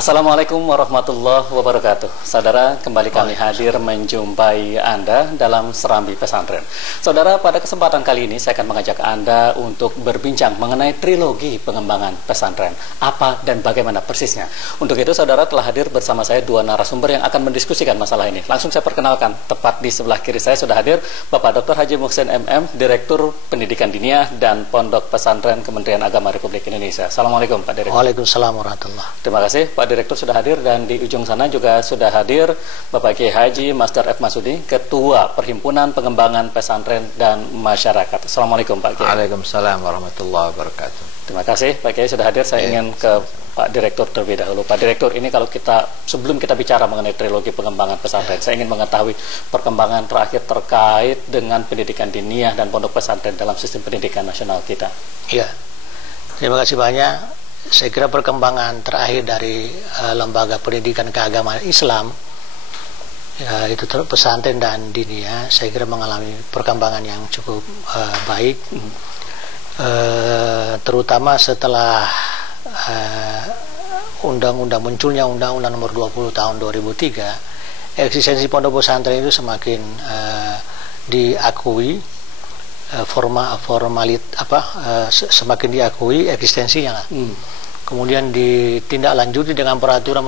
Assalamualaikum warahmatullahi wabarakatuh. Saudara, kembali kami hadir menjumpai Anda dalam Serambi Pesantren. Saudara, pada kesempatan kali ini saya akan mengajak Anda untuk berbincang mengenai trilogi pengembangan pesantren. Apa dan bagaimana persisnya. Untuk itu, saudara telah hadir bersama saya dua narasumber yang akan mendiskusikan masalah ini. Langsung saya perkenalkan, tepat di sebelah kiri saya sudah hadir Bapak Dr. Haji Muhsin MM, Direktur Pendidikan Diniyah dan Pondok Pesantren Kementerian Agama Republik Indonesia. Assalamualaikum Pak Direktur. Waalaikumsalam warahmatullahi. Terima kasih Pak Direktur sudah hadir, dan di ujung sana juga sudah hadir Bapak Kiai Haji Master F. Masudi, Ketua Perhimpunan Pengembangan Pesantren dan Masyarakat. Assalamualaikum Pak Kiai. Waalaikumsalam warahmatullahi wabarakatuh. Terima kasih Pak Kiai sudah hadir. Saya ingin ke Pak Direktur terlebih dahulu. Pak Direktur, ini kalau sebelum kita bicara mengenai trilogi pengembangan pesantren, saya ingin mengetahui perkembangan terakhir terkait dengan pendidikan diniyah dan pondok pesantren dalam sistem pendidikan nasional kita. Iya, terima kasih banyak. Saya kira perkembangan terakhir dari lembaga pendidikan keagamaan Islam, itu pesantren dan diniyah, saya kira mengalami perkembangan yang cukup baik, terutama setelah munculnya Undang-Undang Nomor 20 Tahun 2003, eksistensi pondok pesantren itu semakin diakui, semakin diakui eksistensinya lah. Kemudian ditindaklanjuti dengan peraturan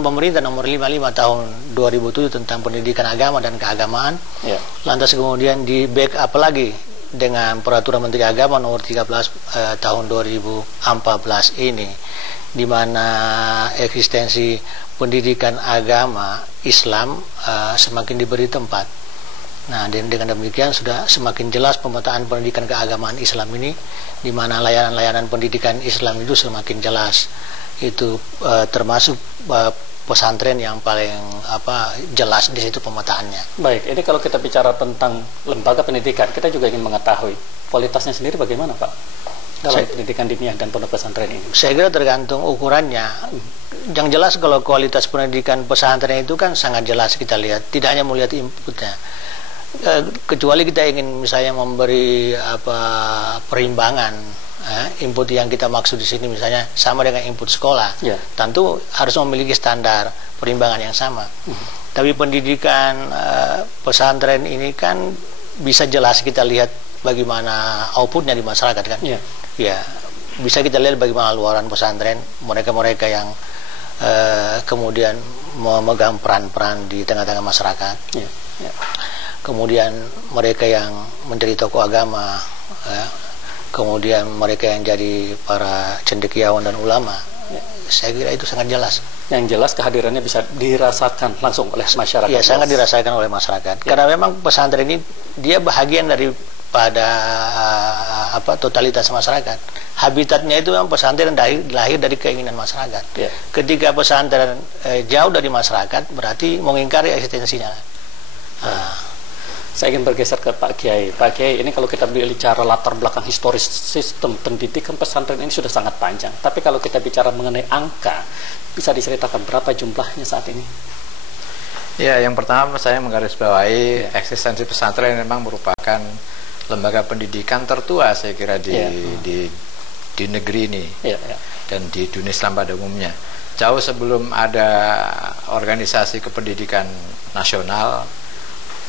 pemerintah nomor 55 tahun 2007 tentang pendidikan agama dan keagamaan. Lantas kemudian di backup lagi dengan peraturan Menteri Agama nomor 13 tahun 2014 ini, di mana eksistensi pendidikan agama Islam semakin diberi tempat. Nah, dengan demikian sudah semakin jelas pemetaan pendidikan keagamaan Islam ini, di mana layanan-layanan pendidikan Islam itu semakin jelas. Itu termasuk pesantren yang paling jelas di situ pemetaannya. Baik, ini kalau kita bicara tentang lembaga pendidikan, kita juga ingin mengetahui kualitasnya sendiri bagaimana Pak dalam pendidikan diniyah dan pondok pesantren ini. Saya kira tergantung ukurannya. Yang jelas kalau kualitas pendidikan pesantren itu kan sangat jelas kita lihat, tidak hanya melihat inputnya. Kecuali kita ingin misalnya memberi perimbangan, input yang kita maksud di sini misalnya sama dengan input sekolah, tentu harus memiliki standar perimbangan yang sama. Tapi pendidikan pesantren ini kan bisa jelas kita lihat bagaimana outputnya di masyarakat kan. Ya, bisa kita lihat bagaimana luaran pesantren, mereka-mereka yang kemudian memegang peran-peran di tengah-tengah masyarakat. Kemudian mereka yang menjadi tokoh agama, kemudian mereka yang jadi para cendekiawan dan ulama. Saya kira itu sangat jelas. Yang jelas kehadirannya bisa dirasakan langsung oleh masyarakat. Ya, sangat dirasakan oleh masyarakat. Karena memang pesantren ini dia bahagian daripada totalitas masyarakat. Habitatnya itu memang pesantren lahir dari keinginan masyarakat. Ketika pesantren jauh dari masyarakat, berarti mengingkari eksistensinya. Saya ingin bergeser ke Pak Kiai. Pak Kiai, ini kalau kita bicara latar belakang historis sistem pendidikan pesantren ini sudah sangat panjang. Tapi kalau kita bicara mengenai angka, bisa diceritakan berapa jumlahnya saat ini? Ya, yang pertama saya menggarisbawahi eksistensi pesantren memang merupakan lembaga pendidikan tertua saya kira di negeri ini dan di dunia Islam pada umumnya. Jauh sebelum ada organisasi kependidikan nasional,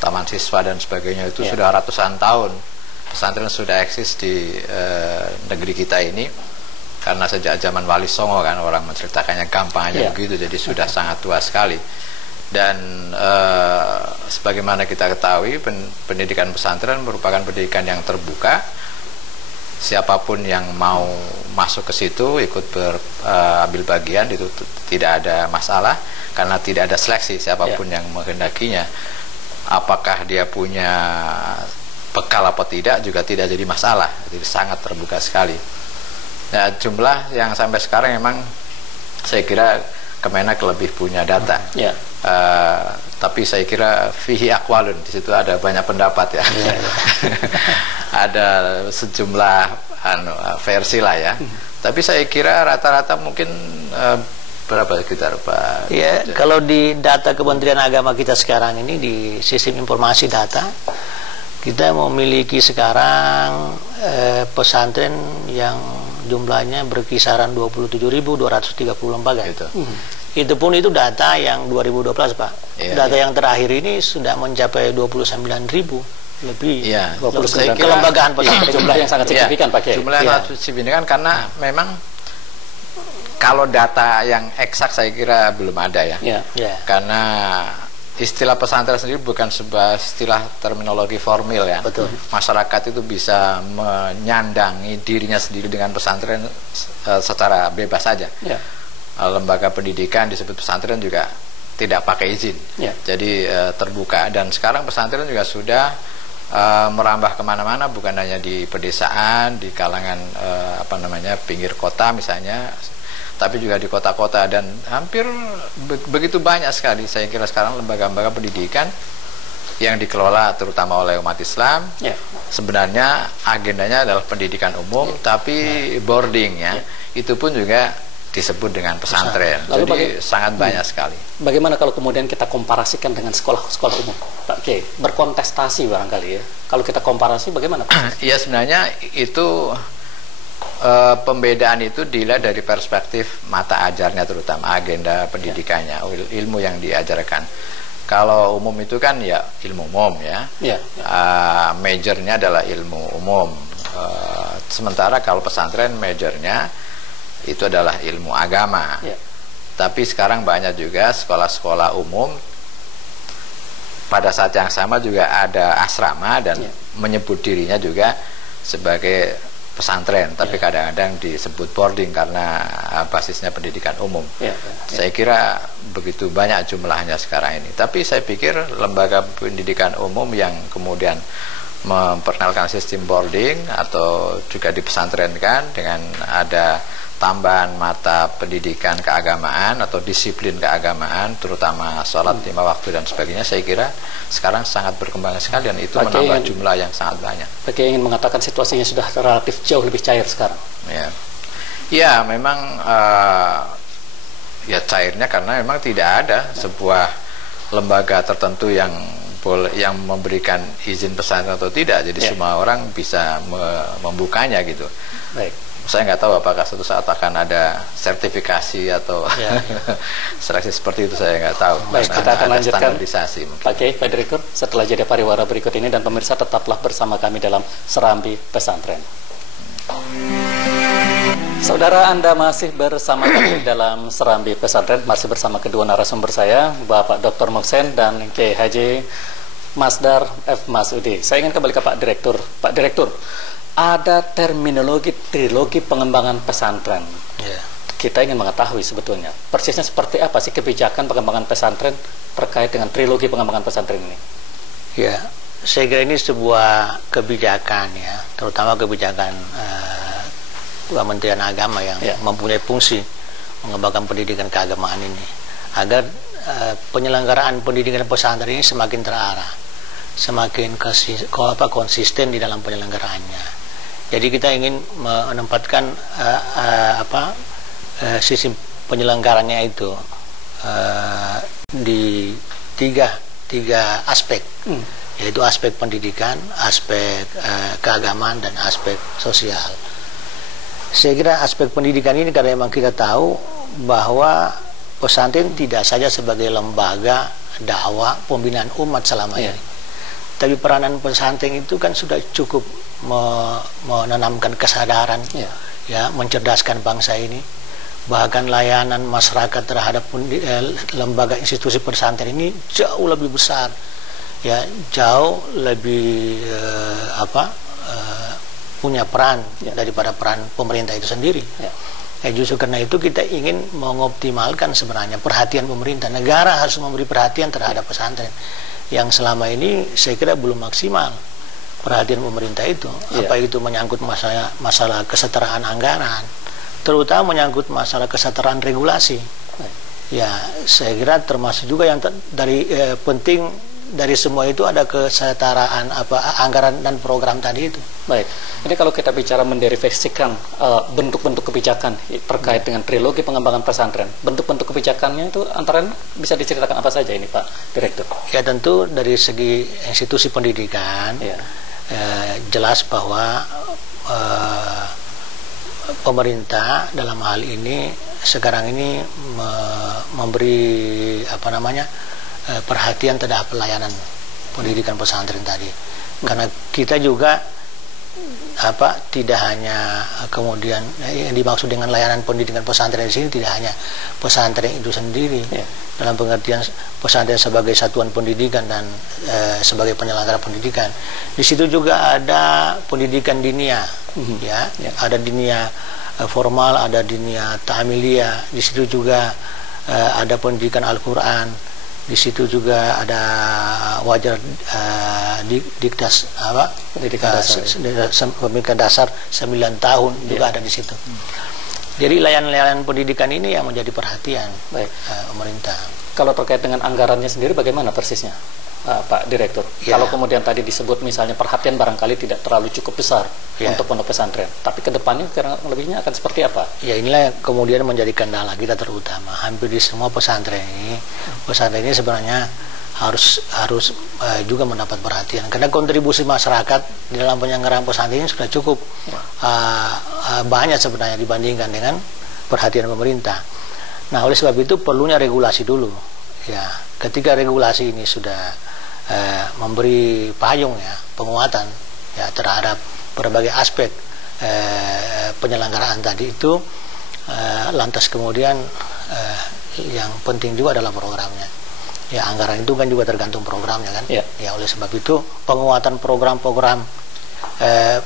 taman siswa dan sebagainya, itu sudah ratusan tahun pesantren sudah eksis di negeri kita ini, karena sejak zaman Wali Songo kan, orang menceritakannya gampang aja begitu, jadi sudah sangat tua sekali. Dan sebagaimana kita ketahui, pendidikan pesantren merupakan pendidikan yang terbuka, siapapun yang mau masuk ke situ ikut ambil bagian itu tidak ada masalah, karena tidak ada seleksi siapapun yang menghendakinya. Apakah dia punya bekal apa tidak juga tidak jadi masalah, jadi sangat terbuka sekali. Nah, jumlah yang sampai sekarang memang saya kira Kemenak lebih punya data, tapi saya kira fihi akwalun, di situ ada banyak pendapat ya. Ada sejumlah versi lah ya. Tapi saya kira rata-rata mungkin berapa sekitar Pak? Ya, kalau di data Kementerian Agama kita sekarang ini di sistem informasi data, kita memiliki sekarang pesantren yang jumlahnya berkisaran 27.230 lembaga. Gitu. Itu pun itu data yang 2012, Pak. Data yang terakhir ini sudah mencapai 29.000 lebih. Iya. Kelembagaan pesantren. Jumlah yang sangat signifikan, Pak Kiai. Jumlah yang sangat signifikan karena memang kalau data yang eksak saya kira belum ada ya. Karena istilah pesantren sendiri bukan sebuah istilah terminologi formil ya. Betul. Masyarakat itu bisa menyandangi dirinya sendiri dengan pesantren secara bebas saja. Lembaga pendidikan disebut pesantren juga tidak pakai izin. Jadi terbuka, dan sekarang pesantren juga sudah merambah kemana-mana, bukan hanya di pedesaan, di kalangan pinggir kota misalnya, tapi juga di kota-kota, dan hampir begitu banyak sekali saya kira sekarang lembaga-lembaga pendidikan yang dikelola terutama oleh umat Islam. Sebenarnya agendanya adalah pendidikan umum, tapi boardingnya itu pun juga disebut dengan pesantren. Jadi sangat banyak sekali. Bagaimana kalau kemudian kita komparasikan dengan sekolah-sekolah umum, Pak Kiai? Berkontestasi barangkali ya. Kalau kita komparasi bagaimana, Pak? Ya, sebenarnya itu pembedaan itu dilihat dari perspektif mata ajarnya, terutama agenda pendidikannya, ilmu yang diajarkan. Kalau umum itu kan ya ilmu umum ya. Majornya adalah ilmu umum. Sementara kalau pesantren majornya itu adalah ilmu agama. Tapi sekarang banyak juga sekolah-sekolah umum pada saat yang sama juga ada asrama dan menyebut dirinya juga sebagai pesantren, tapi kadang-kadang disebut boarding karena basisnya pendidikan umum. Saya kira begitu banyak jumlahnya sekarang ini. Tapi saya pikir lembaga pendidikan umum yang kemudian memperkenalkan sistem boarding atau juga dipesantrenkan dengan ada tambahan mata pendidikan keagamaan atau disiplin keagamaan, terutama sholat 5 waktu dan sebagainya, saya kira sekarang sangat berkembang sekali, dan itu menambah jumlah yang sangat banyak. Pak Kiai ingin mengatakan situasinya sudah relatif jauh lebih cair sekarang. Ya memang ya cairnya karena memang tidak ada sebuah lembaga tertentu yang memberikan izin pesantren atau tidak, jadi semua orang bisa membukanya gitu. Saya nggak tahu apakah suatu saat akan ada sertifikasi atau seleksi seperti itu, saya nggak tahu. Baik, kita akan lanjutkan standarisasi mungkin. Pak Kiai, Pak Direktur, setelah jeda pariwara berikut ini, dan pemirsa tetaplah bersama kami dalam Serambi Pesantren. Saudara, Anda masih bersama kami dalam Serambi Pesantren, masih bersama kedua narasumber saya, Bapak Dr. Moksen dan Kiai Haji Masdar F. Masudi. Saya ingin kembali ke Pak Direktur. Pak Direktur, ada terminologi trilogi pengembangan pesantren. Kita ingin mengetahui sebetulnya persisnya seperti apa sih kebijakan pengembangan pesantren terkait dengan trilogi pengembangan pesantren ini? Saya kira ini sebuah kebijakan ya, terutama kebijakan Kementerian Agama yang mempunyai fungsi mengembangkan pendidikan keagamaan ini, agar penyelenggaraan pendidikan pesantren ini semakin terarah, semakin konsisten di dalam penyelenggaraannya. Jadi kita ingin menempatkan sistem penyelenggarannya itu di tiga aspek, yaitu aspek pendidikan, aspek keagamaan, dan aspek sosial. Saya kira aspek pendidikan ini karena memang kita tahu bahwa pesantren tidak saja sebagai lembaga dakwah pembinaan umat selama ini, tapi peranan pesantren itu kan sudah cukup menanamkan kesadaran, mencerdaskan bangsa ini. Bahkan layanan masyarakat terhadap lembaga institusi pesantren ini jauh lebih besar, jauh lebih punya peran daripada peran pemerintah itu sendiri. Justru karena itu kita ingin mengoptimalkan sebenarnya perhatian pemerintah. Negara harus memberi perhatian terhadap pesantren yang selama ini saya kira belum maksimal perhatian pemerintah itu. Apa itu menyangkut masalah kesetaraan anggaran, terutama menyangkut masalah kesetaraan regulasi. Saya kira termasuk juga yang penting dari semua itu ada kesetaraan anggaran dan program tadi itu. Baik, ini kalau kita bicara menderivasikan bentuk-bentuk kebijakan terkait dengan trilogi pengembangan pesantren, bentuk-bentuk kebijakannya itu antara bisa diceritakan apa saja ini, Pak Direktur? Tentu dari segi institusi pendidikan jelas bahwa pemerintah dalam hal ini sekarang ini memberi perhatian terhadap pelayanan pendidikan pesantren tadi, karena kita juga tidak hanya kemudian yang dimaksud dengan layanan pendidikan pesantren di sini tidak hanya pesantren itu sendiri, dalam pengertian pesantren sebagai satuan pendidikan dan sebagai penyelenggara pendidikan. Di situ juga ada pendidikan dinia, ada dinia formal, ada dinia ta'amiliyah. Di situ juga ada pendidikan Al-Quran. Di situ juga ada wajar pendidikan dasar 9 tahun juga ada di situ. Jadi layanan-layanan pendidikan ini yang menjadi perhatian pemerintah. Kalau terkait dengan anggarannya sendiri bagaimana persisnya, Pak Direktur? Kalau kemudian tadi disebut misalnya perhatian barangkali tidak terlalu cukup besar untuk pondok pesantren, tapi kedepannya kurang lebihnya akan seperti apa? Ya, inilah yang kemudian menjadi kendala kita terutama. Hampir di semua pesantren ini sebenarnya harus juga mendapat perhatian, karena kontribusi masyarakat di dalam penyelenggaraan pesantren ini sudah cukup banyak sebenarnya dibandingkan dengan perhatian pemerintah. Nah, oleh sebab itu perlunya regulasi dulu. Ya, ketika regulasi ini sudah memberi payung penguatan terhadap berbagai aspek penyelenggaraan tadi itu, lantas kemudian yang penting juga adalah programnya. Ya, anggaran itu kan juga tergantung programnya kan. Ya, oleh sebab itu penguatan program-program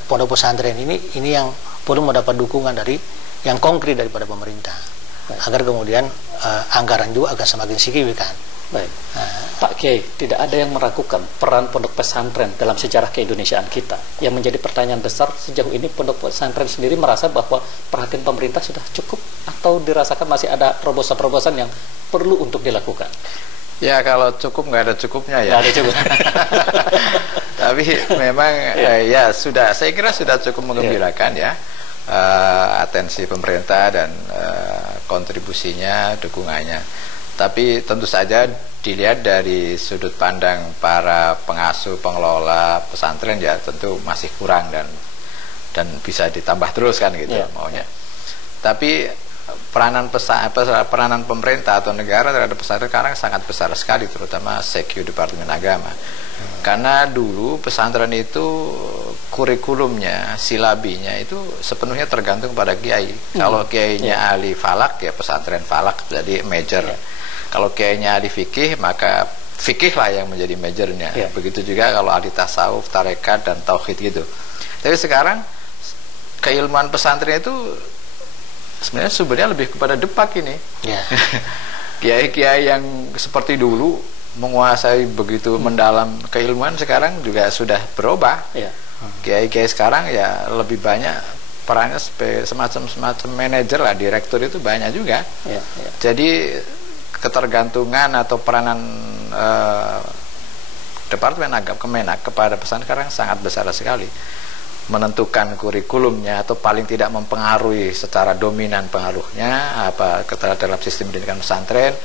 pondok pesantren ini yang perlu mendapat dukungan dari yang konkret daripada pemerintah. Agar kemudian anggaran juga akan semakin signifikan. Baik. Pak Kiai, tidak ada yang meragukan peran pondok pesantren dalam sejarah keindonesiaan kita. Yang menjadi pertanyaan besar sejauh ini, pondok pesantren sendiri merasa bahwa perhatian pemerintah sudah cukup atau dirasakan masih ada terobosan-terobosan yang perlu untuk dilakukan? Ya, kalau cukup nggak ada cukupnya ya. Nggak ada cukup. Tapi memang ya sudah, saya kira sudah cukup menggembirakan atensi pemerintah dan kontribusinya, dukungannya. Tapi tentu saja dilihat dari sudut pandang para pengasuh, pengelola pesantren ya tentu masih kurang dan bisa ditambah terus kan gitu maunya. Tapi peranan pemerintah atau negara terhadap pesantren sekarang sangat besar sekali, terutama Sekyu Departemen Agama. Karena dulu pesantren itu kurikulumnya, silabinya itu sepenuhnya tergantung pada kiai. Kalau kiainya ahli falak ya pesantren falak jadi major. Kalau kiainya ahli fikih maka fikih lah yang menjadi majornya. Begitu juga kalau ahli tasawuf, tarekat dan tauhid gitu. Tapi sekarang keilmuan pesantren itu sebenarnya lebih kepada depak ini. Kiai-kiai yang seperti dulu menguasai begitu mendalam keilmuan sekarang juga sudah berubah. Kiai-kiai sekarang ya lebih banyak perannya semacam manajer lah, direktur itu banyak juga. Jadi ketergantungan atau peranan Departemen Agama Kemenak kepada pesantren sekarang sangat besar sekali. Menentukan kurikulumnya atau paling tidak mempengaruhi secara dominan pengaruhnya dalam sistem pendidikan pesantren.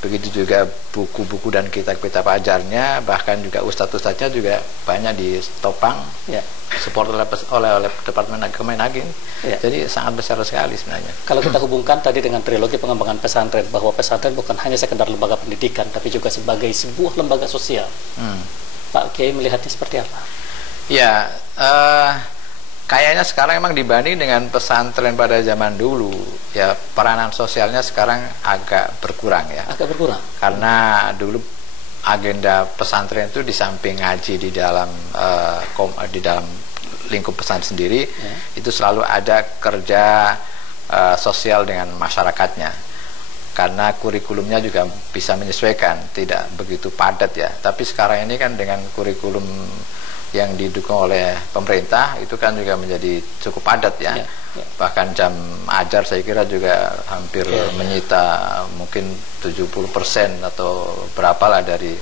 Begitu juga buku-buku dan kitab-kitab ajarnya, bahkan juga ustadz-ustadznya juga banyak ditopang support oleh Departemen Agama Kemenak. Jadi sangat besar sekali sebenarnya. Kalau kita hubungkan tadi dengan trilogi pengembangan pesantren, bahwa pesantren bukan hanya sekedar lembaga pendidikan tapi juga sebagai sebuah lembaga sosial. Pak Kiai melihatnya seperti apa? Ya, kayaknya sekarang emang dibanding dengan pesantren pada zaman dulu, ya peranan sosialnya sekarang agak berkurang ya. Agak berkurang. Karena dulu agenda pesantren itu di samping ngaji di dalam lingkup pesantren sendiri, itu selalu ada kerja sosial dengan masyarakatnya. Karena kurikulumnya juga bisa menyesuaikan, tidak begitu padat ya. Tapi sekarang ini kan dengan kurikulum yang didukung oleh pemerintah itu kan juga menjadi cukup padat ya. Bahkan jam ajar saya kira juga hampir menyita mungkin 70% atau berapalah dari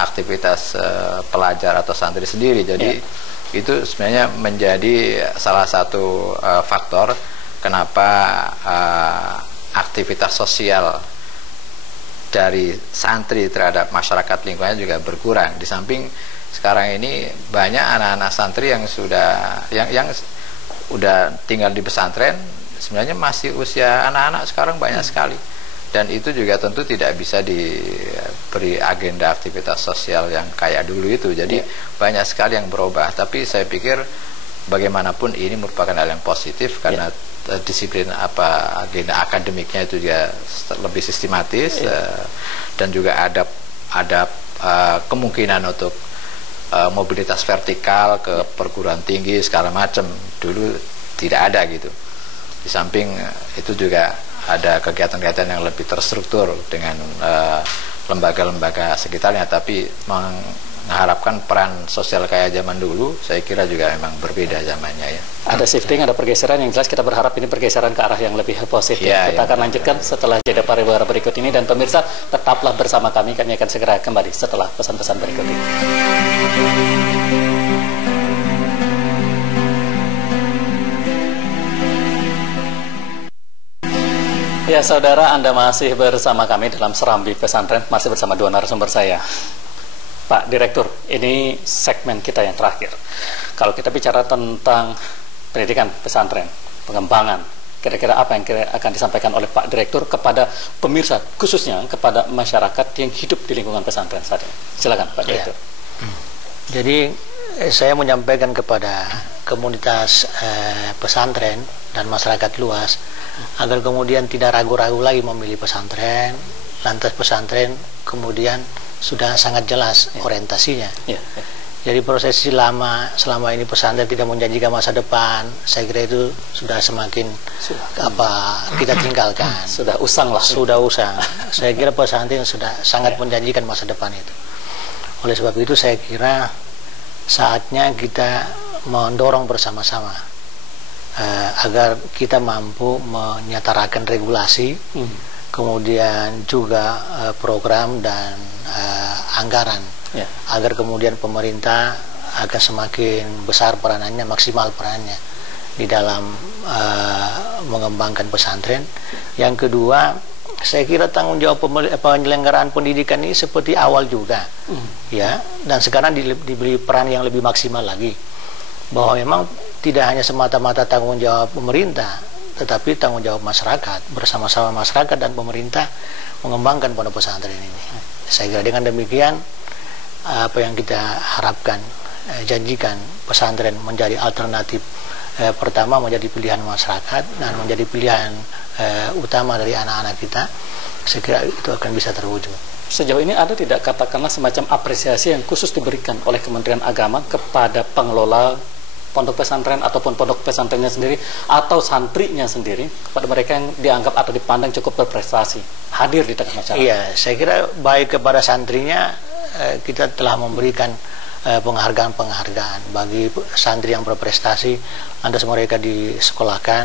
aktivitas pelajar atau santri sendiri. Jadi itu sebenarnya menjadi salah satu faktor kenapa aktivitas sosial dari santri terhadap masyarakat lingkungannya juga berkurang. Di samping sekarang ini banyak anak-anak santri yang sudah udah tinggal di pesantren, sebenarnya masih usia anak-anak sekarang banyak sekali. Dan itu juga tentu tidak bisa diberi agenda aktivitas sosial yang kayak dulu itu. Jadi banyak sekali yang berubah. Tapi saya pikir bagaimanapun ini merupakan hal yang positif karena disiplin agenda akademiknya itu juga lebih sistematis, dan juga ada kemungkinan untuk mobilitas vertikal ke perguruan tinggi segala macam. Dulu tidak ada gitu. Di samping itu juga ada kegiatan-kegiatan yang lebih terstruktur dengan lembaga-lembaga sekitarnya, tapi mengharapkan peran sosial kayak zaman dulu, saya kira juga memang berbeda zamannya ya. Ada shifting, ada pergeseran, yang jelas kita berharap ini pergeseran ke arah yang lebih positif. Kita akan lanjutkan setelah jeda pariwara berikut ini, dan pemirsa tetaplah bersama kami akan segera kembali setelah pesan-pesan berikut ini. Ya saudara, Anda masih bersama kami dalam Serambi Pesantren, masih bersama dua narasumber saya. Pak Direktur, ini segmen kita yang terakhir. Kalau kita bicara tentang pendidikan pesantren, pengembangan, kira-kira apa yang akan disampaikan oleh Pak Direktur kepada pemirsa, khususnya kepada masyarakat yang hidup di lingkungan pesantren saat ini? Silakan Pak Direktur. Jadi saya menyampaikan kepada komunitas pesantren dan masyarakat luas agar kemudian tidak ragu-ragu lagi memilih pesantren. Lantas pesantren kemudian sudah sangat jelas orientasinya. Jadi proses selama ini pesantren tidak menjanjikan masa depan, saya kira itu sudah semakin kita tinggalkan. Sudah usang lah. Sudah usang. Saya kira pesantren sudah sangat menjanjikan masa depan itu. Oleh sebab itu saya kira saatnya kita mendorong bersama-sama agar kita mampu menyetarakan regulasi, kemudian juga program dan anggaran, agar kemudian pemerintah akan semakin besar peranannya, maksimal peranannya di dalam mengembangkan pesantren. Yang kedua, saya kira tanggung jawab penyelenggaraan pendidikan ini seperti awal juga, ya, dan sekarang diberi peran yang lebih maksimal lagi, bahwa memang tidak hanya semata-mata tanggung jawab pemerintah, tetapi tanggung jawab masyarakat, bersama-sama masyarakat dan pemerintah mengembangkan pondok pesantren ini. Saya kira dengan demikian apa yang kita harapkan, janjikan pesantren menjadi alternatif pertama, menjadi pilihan masyarakat dan menjadi pilihan utama dari anak-anak kita, saya kira itu akan bisa terwujud. Sejauh ini ada tidak katakanlah semacam apresiasi yang khusus diberikan oleh Kementerian Agama kepada pengelola pondok pesantren ataupun pondok pesantrennya sendiri atau santrinya sendiri, kepada mereka yang dianggap atau dipandang cukup berprestasi hadir di tengah masyarakat? Iya, saya kira baik kepada santrinya kita telah memberikan penghargaan bagi santri yang berprestasi, lantas mereka disekolahkan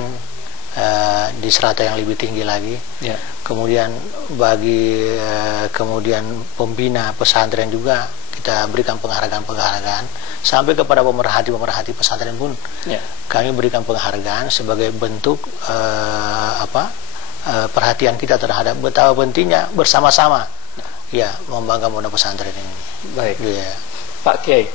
di strata yang lebih tinggi lagi. Kemudian bagi kemudian pembina pesantren juga kita berikan penghargaan sampai kepada pemerhati pesantren pun kami berikan penghargaan sebagai bentuk perhatian kita terhadap betapa pentingnya bersama-sama membanggakan pondok pesantren ini. Baik. Pak Kiai,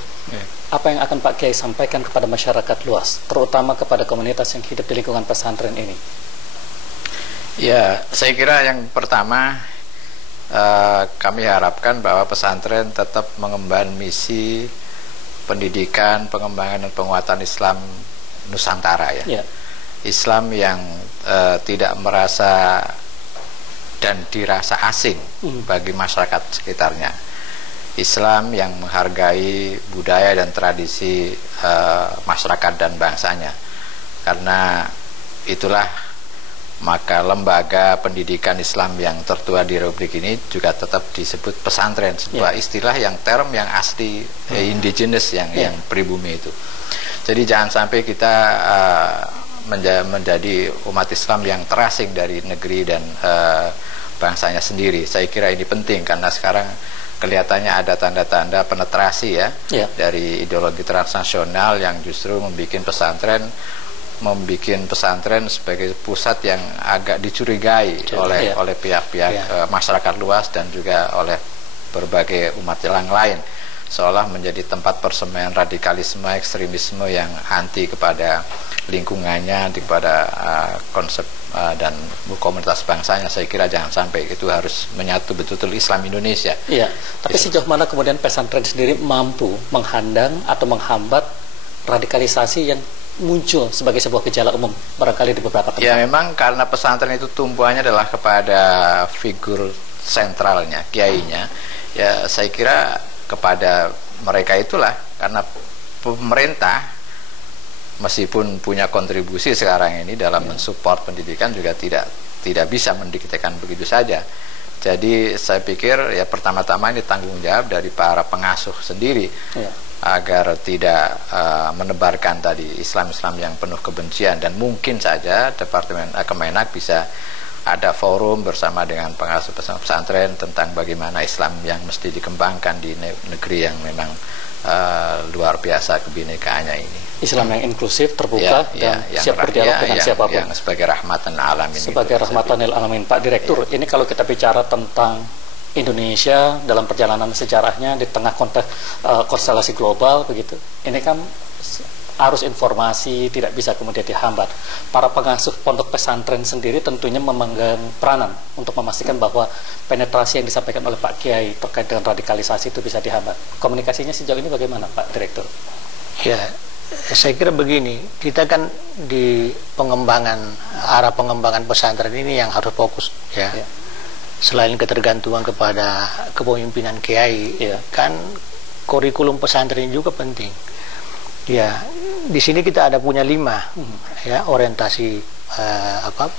apa yang akan Pak Kiai sampaikan kepada masyarakat luas, terutama kepada komunitas yang hidup di lingkungan pesantren ini? Ya, saya kira yang pertama kami harapkan bahwa pesantren tetap mengemban misi pendidikan, pengembangan dan penguatan Islam Nusantara Islam yang tidak merasa dan dirasa asing bagi masyarakat sekitarnya. Islam yang menghargai budaya dan tradisi masyarakat dan bangsanya. Karena itulah maka lembaga pendidikan Islam yang tertua di Republik ini juga tetap disebut pesantren, sebuah istilah yang term yang asli indigenous yang pribumi itu. Jadi jangan sampai kita menjadi umat Islam yang terasing dari negeri dan bangsanya sendiri. Saya kira ini penting karena sekarang kelihatannya ada tanda-tanda penetrasi dari ideologi transnasional yang justru membuat pesantren sebagai pusat yang agak dicurigai oleh pihak-pihak masyarakat luas dan juga oleh berbagai umat yang lain. seolah menjadi tempat persemaian radikalisme, ekstremisme yang anti kepada lingkungannya, anti kepada konsep dan komunitas bangsanya. Saya kira jangan sampai itu harus menyatu betul-betul Islam Indonesia. Iya, tapi sejauh mana kemudian pesantren sendiri mampu menghadang atau menghambat radikalisasi yang muncul sebagai sebuah gejala umum barangkali di beberapa tempat? Ya, memang karena pesantren itu tumpuannya adalah kepada figur sentralnya, kiainya. Ya, saya kira kepada mereka itulah, karena pemerintah meskipun punya kontribusi sekarang ini dalam mensupport pendidikan juga tidak bisa mendiktekan begitu saja. Jadi saya pikir ya pertama-tama ini tanggung jawab dari para pengasuh sendiri agar tidak menebarkan tadi Islam-Islam yang penuh kebencian, dan mungkin saja Departemen Kemenak bisa ada forum bersama dengan pengasuh pesantren tentang bagaimana Islam yang mesti dikembangkan di negeri yang memang luar biasa kebinekaannya ini. Islam yang inklusif, terbuka, dan siap berdialog dengan siapapun. Yang sebagai rahmatan alamin. Sebagai rahmatan lil alamin. Pak Direktur, ini kalau kita bicara tentang Indonesia dalam perjalanan sejarahnya di tengah konteks konstelasi global begitu, ini kan arus informasi tidak bisa kemudian dihambat. Para pengasuh pondok pesantren sendiri tentunya memegang peranan untuk memastikan bahwa penetrasi yang disampaikan oleh Pak Kiai terkait dengan radikalisasi itu bisa dihambat. Komunikasinya sejauh ini bagaimana, Pak Direktur? Ya, saya kira begini, kita kan di arah pengembangan pesantren ini yang harus fokus, ya. Selain ketergantungan kepada kepemimpinan Kiai, kan kurikulum pesantren juga penting. Ya, di sini kita ada punya 5 ya orientasi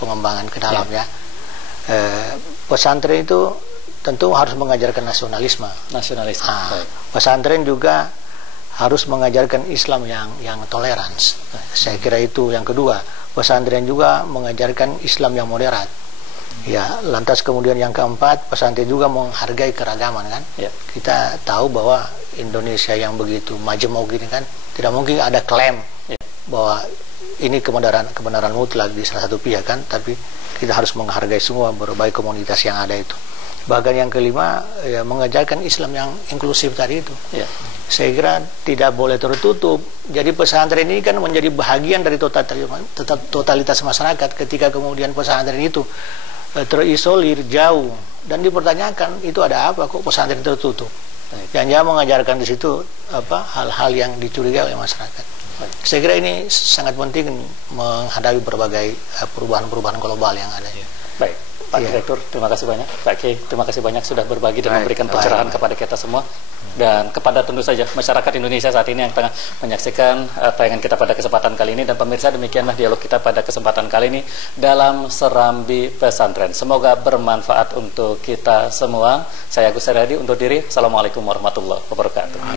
pengembangan ke dalam ya. Pesantren itu tentu harus mengajarkan nasionalisme. Pesantren juga harus mengajarkan Islam yang toleransi. Saya kira itu yang kedua. Pesantren juga mengajarkan Islam yang moderat. Ya, lantas kemudian yang keempat, pesantren juga menghargai keragaman kan. Kita tahu bahwa Indonesia yang begitu majemuk gini kan, tidak mungkin ada klaim bahwa ini kebenaran mutlak di salah satu pihak kan, tapi kita harus menghargai semua berbagai komunitas yang ada itu. Bahkan yang kelima, ya, mengajarkan Islam yang inklusif tadi itu. Saya kira tidak boleh tertutup. Jadi pesantren ini kan menjadi bagian dari totalitas masyarakat. Ketika kemudian pesantren itu terisolir jauh dan dipertanyakan itu ada apa kok pesantren tertutup? Jangan-jangan mengajarkan di situ hal-hal yang dicurigai oleh masyarakat. Saya kira ini sangat penting menghadapi berbagai perubahan-perubahan global yang ada. Baik, Pak Direktur, terima kasih banyak. Pak Kiai, terima kasih banyak sudah berbagi dan memberikan pencerahan kepada kita semua. Dan kepada tentu saja masyarakat Indonesia saat ini yang tengah menyaksikan tayangan kita pada kesempatan kali ini. Dan pemirsa, demikianlah dialog kita pada kesempatan kali ini dalam Serambi Pesantren. Semoga bermanfaat untuk kita semua. Saya Agus Haryadi undur diri. Assalamualaikum warahmatullahi wabarakatuh.